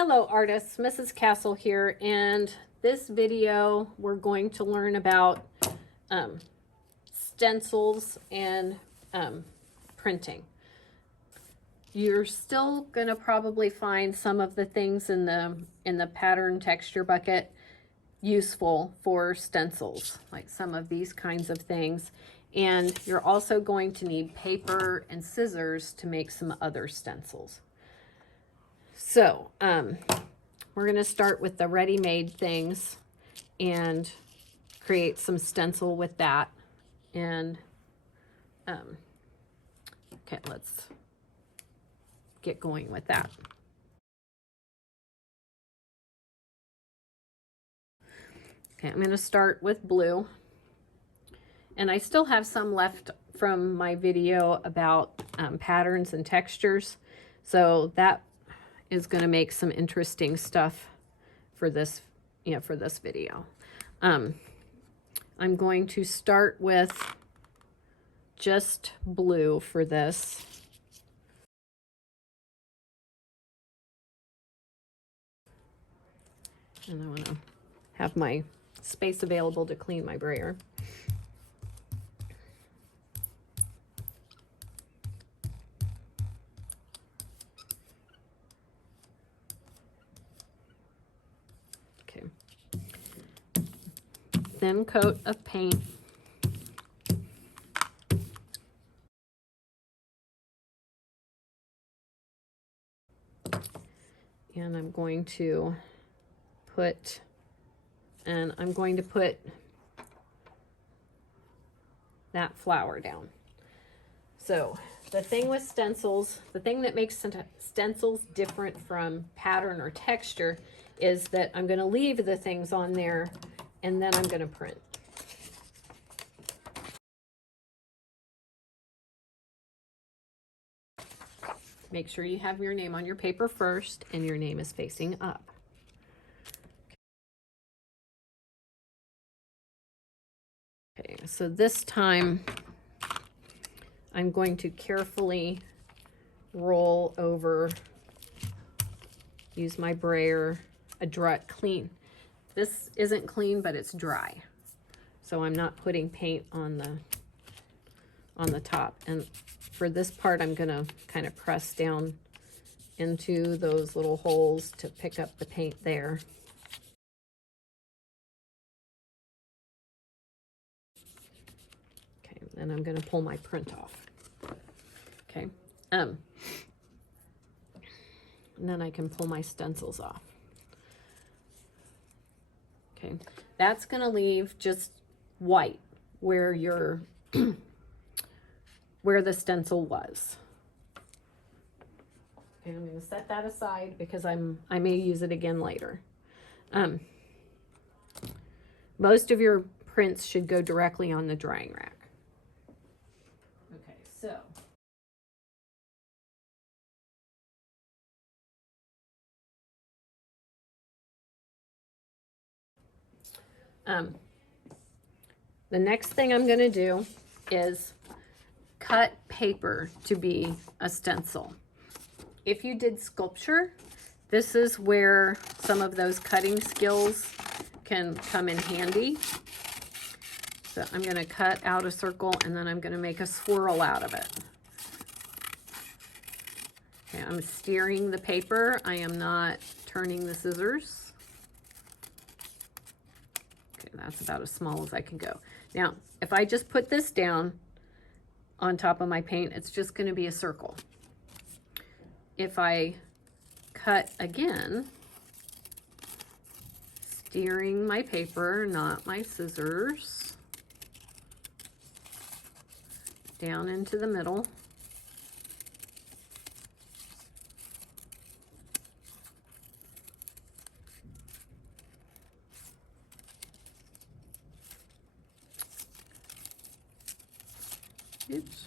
Hello artists, Mrs. Castle here, and this video we're going to learn about stencils and printing. You're still going to probably find some of the things in the pattern texture bucket useful for stencils, like some of these kinds of things. And you're also going to need paper and scissors to make some other stencils. So, we're going to start with the ready-made things and create some stencil with that. And, okay, let's get going with that. Okay, I'm going to start with blue. And I still have some left from my video about patterns and textures. So that is going to make some interesting stuff for this, for this video. I'm going to start with just blue for this. And I want to have my space available to clean my brayer. Thin coat of paint. And I'm going to put, that flower down. So the thing with stencils, the thing that makes stencils different from pattern or texture is that I'm going to leave the things on there and then I'm going to print. Make sure you have your name on your paper first and your name is facing up. Okay, so this time I'm going to carefully roll over, use my brayer, clean. This isn't clean, but it's dry. So I'm not putting paint on the top. And for this part, I'm gonna kind of press down into those little holes to pick up the paint there. Okay, then I'm gonna pull my print off. Okay, and then I can pull my stencils off. Okay, that's gonna leave just white where your where the stencil was. Okay, I'm gonna set that aside because I may use it again later. Most of your prints should go directly on the drying rack. Okay, so the next thing I'm going to do is cut paper to be a stencil. If you did sculpture, this is where some of those cutting skills can come in handy. So I'm going to cut out a circle and then I'm going to make a swirl out of it. Okay, I'm steering the paper. I am not turning the scissors. That's about as small as I can go. Now, if I just put this down on top of my paint, it's just going to be a circle. If I cut again, steering my paper, not my scissors, down into the middle. Oops.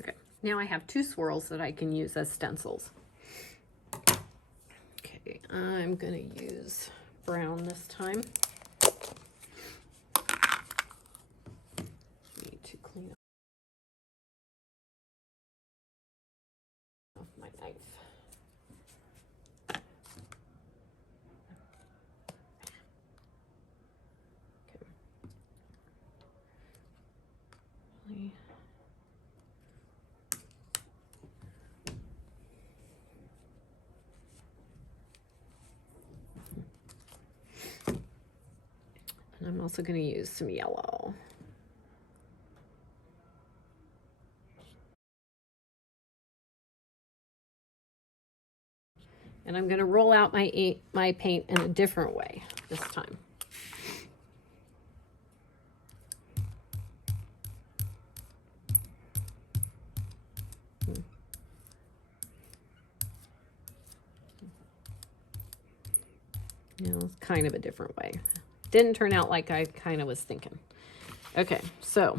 Okay, now I have two swirls that I can use as stencils. Okay, I'm going to use brown this time. Need to clean off my knife. And I'm also going to use some yellow. And I'm going to roll out my paint in a different way this time. You know, it's kind of a different way. Didn't turn out like I kind of was thinking. Okay, so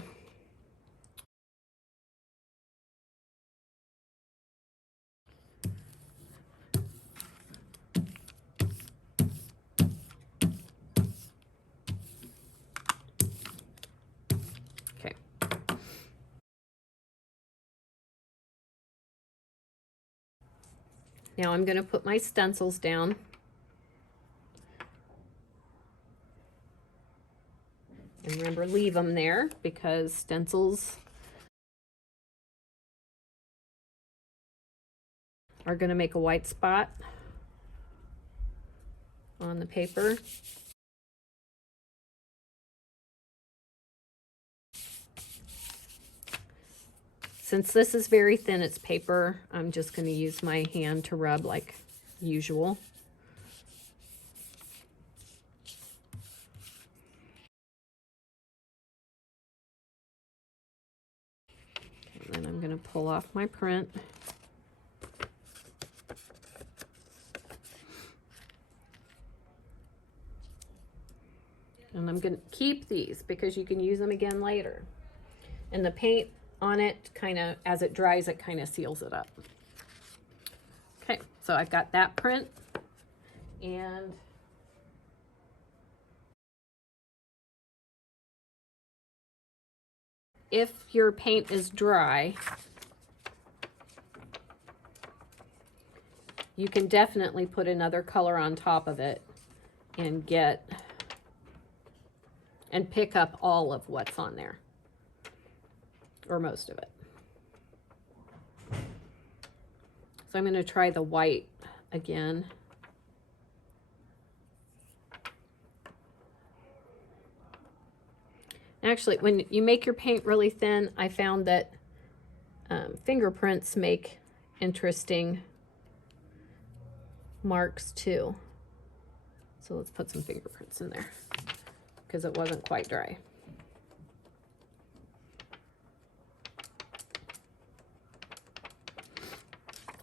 okay. Now I'm going to put my stencils down. And remember, leave them there because stencils are going to make a white spot on the paper. Since this is very thin, it's paper, I'm just going to use my hand to rub like usual. And then I'm going to pull off my print. And I'm going to keep these because you can use them again later. And the paint on it kind of, as it dries, it kind of seals it up. Okay, so I've got that print. And if your paint is dry, you can definitely put another color on top of it and pick up all of what's on there, or most of it. So I'm going to try the white again. Actually, when you make your paint really thin, I found that fingerprints make interesting marks too. So let's put some fingerprints in there because it wasn't quite dry.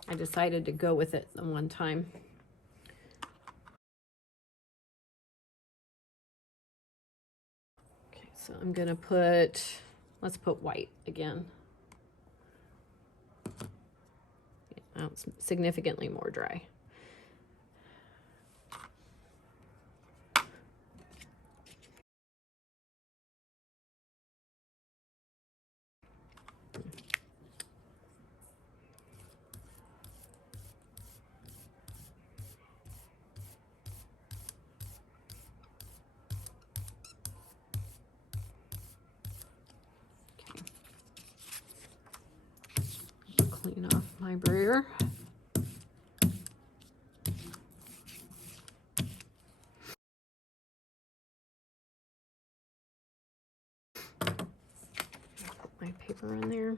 I decided to go with it the one time. Okay, so I'm gonna let's put white again. Now it's significantly more dry. Clean off my brayer. Put my paper in there.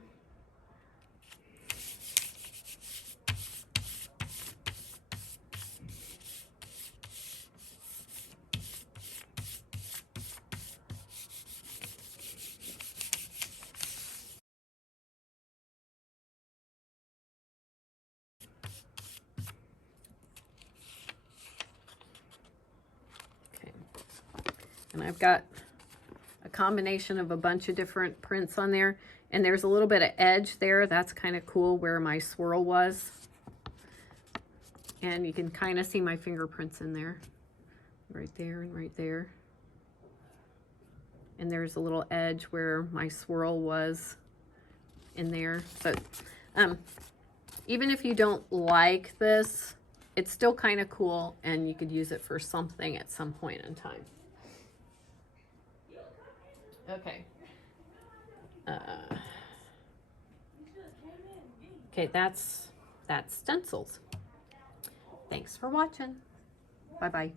And I've got a combination of a bunch of different prints on there. And there's a little bit of edge there. That's kind of cool where my swirl was. And you can kind of see my fingerprints in there. Right there and right there. And there's a little edge where my swirl was in there. So even if you don't like this, it's still kind of cool and you could use it for something at some point in time. Okay. Okay, that's stencils. Thanks for watching. Bye-bye.